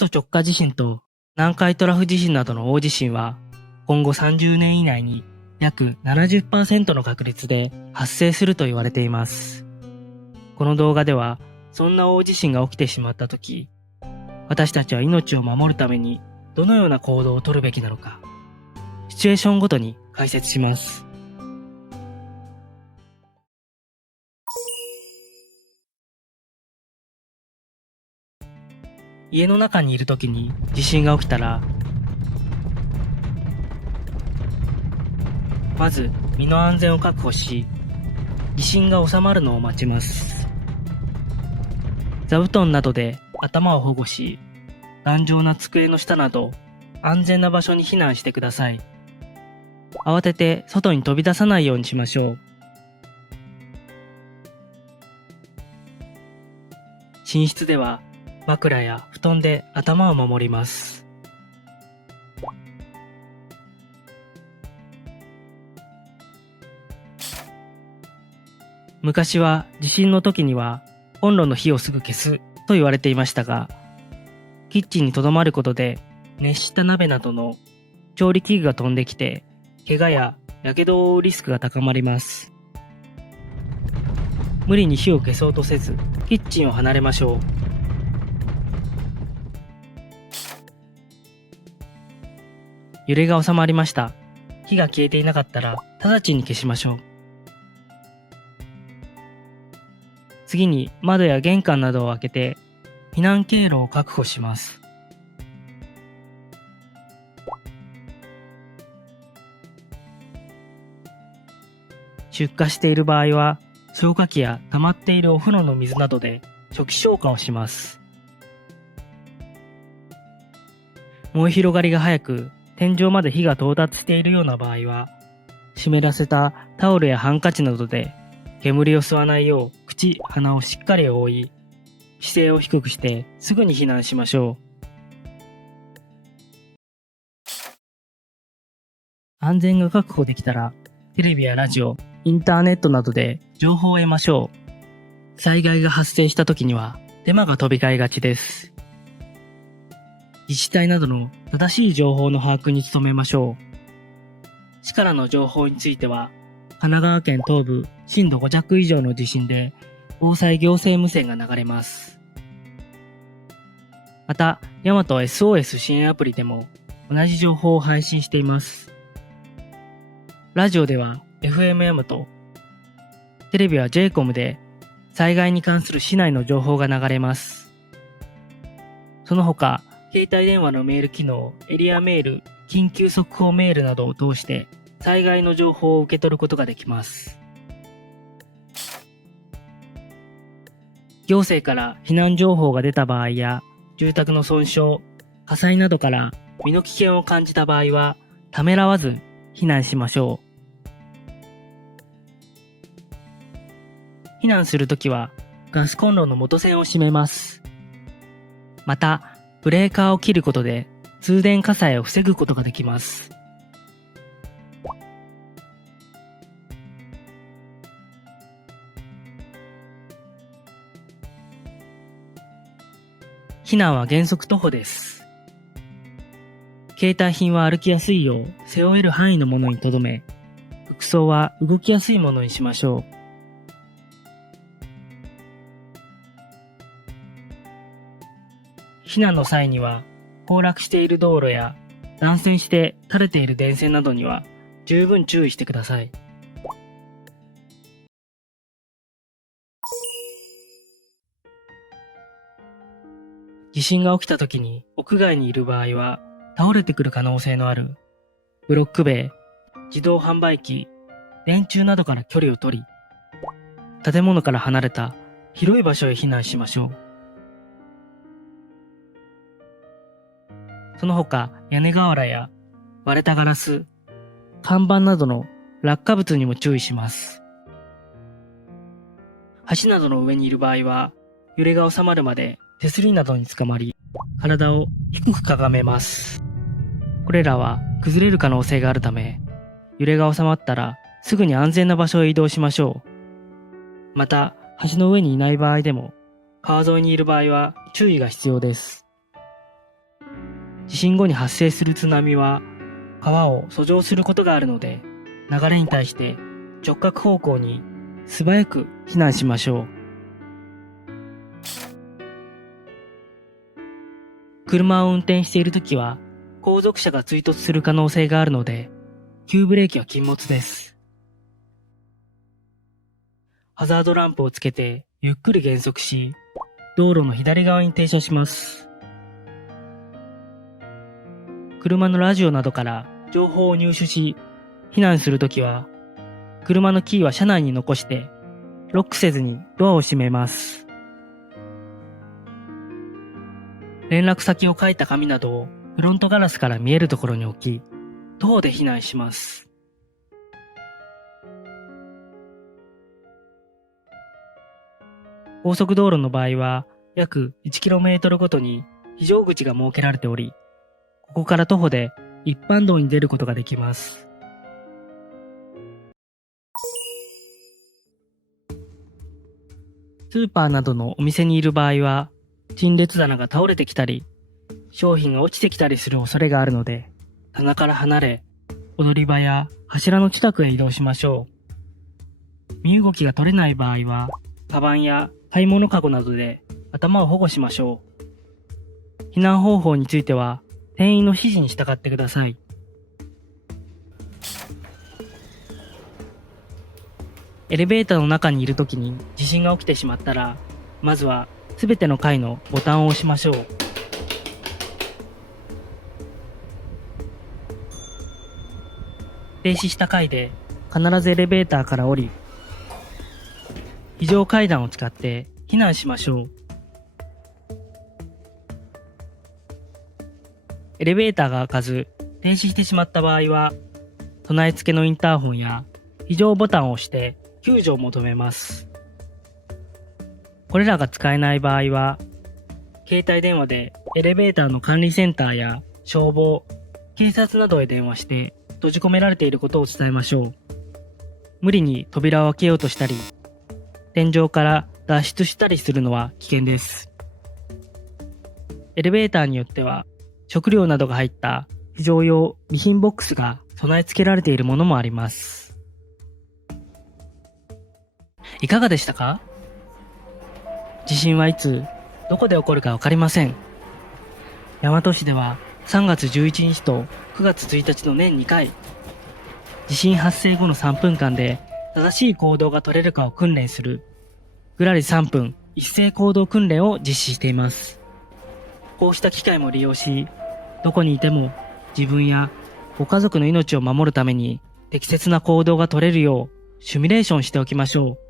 首都直下地震と南海トラフ地震などの大地震は今後30年以内に約 70% の確率で発生すると言われています。この動画ではそんな大地震が起きてしまったとき、私たちは命を守るためにどのような行動をとるべきなのか、シチュエーションごとに解説します。家の中にいるときに地震が起きたら、まず身の安全を確保し、地震が収まるのを待ちます。座布団などで頭を保護し、頑丈な机の下など安全な場所に避難してください。慌てて外に飛び出さないようにしましょう。寝室では枕や布団で頭を守ります。昔は地震の時にはコンロの火をすぐ消すと言われていましたが、キッチンに留まることで熱した鍋などの調理器具が飛んできて怪我や火傷を負うリスクが高まります。無理に火を消そうとせず、キッチンを離れましょう。揺れが収まりました。火が消えていなかったら直ちに消しましょう。次に窓や玄関などを開けて避難経路を確保します。出火している場合は消火器や溜まっているお風呂の水などで初期消火をします。燃え広がりが早く天井まで火が到達しているような場合は、湿らせたタオルやハンカチなどで煙を吸わないよう口、鼻をしっかり覆い、姿勢を低くしてすぐに避難しましょう。安全が確保できたら、テレビやラジオ、インターネットなどで情報を得ましょう。災害が発生した時にはデマが飛び交いがちです。自治体などの正しい情報の把握に努めましょう。市からの情報については、神奈川県東部震度5弱以上の地震で防災行政無線が流れます。また、ヤマト SOS 支援アプリでも同じ情報を配信しています。ラジオでは FM ヤマト、テレビは J コムで災害に関する市内の情報が流れます。その他、携帯電話のメール機能、エリアメール、緊急速報メールなどを通して災害の情報を受け取ることができます。行政から避難情報が出た場合や、住宅の損傷、火災などから身の危険を感じた場合は、ためらわず避難しましょう。避難するときはガスコンロの元栓を閉めます。また、ブレーカーを切ることで通電火災を防ぐことができます。避難は原則徒歩です。携帯品は歩きやすいよう背負える範囲のものにとどめ、服装は動きやすいものにしましょう。避難の際には、崩落している道路や断線して垂れている電線などには十分注意してください。地震が起きた時に屋外にいる場合は、倒れてくる可能性のあるブロック塀、自動販売機、電柱などから距離を取り、建物から離れた広い場所へ避難しましょう。その他、屋根瓦や割れたガラス、看板などの落下物にも注意します。橋などの上にいる場合は、揺れが収まるまで手すりなどにつかまり、体を低くかがめます。これらは崩れる可能性があるため、揺れが収まったらすぐに安全な場所へ移動しましょう。また、橋の上にいない場合でも、川沿いにいる場合は注意が必要です。地震後に発生する津波は川を遡上することがあるので、流れに対して直角方向に素早く避難しましょう。車を運転しているときは後続車が追突する可能性があるので、急ブレーキは禁物です。ハザードランプをつけてゆっくり減速し、道路の左側に停車します。車のラジオなどから情報を入手し、避難するときは、車のキーは車内に残して、ロックせずにドアを閉めます。連絡先を書いた紙などをフロントガラスから見えるところに置き、徒歩で避難します。高速道路の場合は、約 1km ごとに非常口が設けられており、ここから徒歩で一般道に出ることができます。スーパーなどのお店にいる場合は、陳列棚が倒れてきたり、商品が落ちてきたりする恐れがあるので、棚から離れ、踊り場や柱の近くへ移動しましょう。身動きが取れない場合は、カバンや買い物かごなどで頭を保護しましょう。避難方法については、店員の指示に従ってください。エレベーターの中にいるときに地震が起きてしまったら、まずはすべての階のボタンを押しましょう。停止した階で必ずエレベーターから降り、非常階段を使って避難しましょう。エレベーターが開かず停止してしまった場合は、備え付けのインターホンや非常ボタンを押して救助を求めます。これらが使えない場合は、携帯電話でエレベーターの管理センターや消防、警察などへ電話して閉じ込められていることを伝えましょう。無理に扉を開けようとしたり、天井から脱出したりするのは危険です。エレベーターによっては、食料などが入った非常用備品ボックスが備え付けられているものもあります。いかがでしたか？地震はいつ、どこで起こるかわかりません。大和市では3月11日と9月1日の年2回、地震発生後の3分間で正しい行動が取れるかを訓練する、ぐらり3分一斉行動訓練を実施しています。こうした機会も利用し、どこにいても自分やご家族の命を守るために適切な行動が取れるようシミュレーションしておきましょう。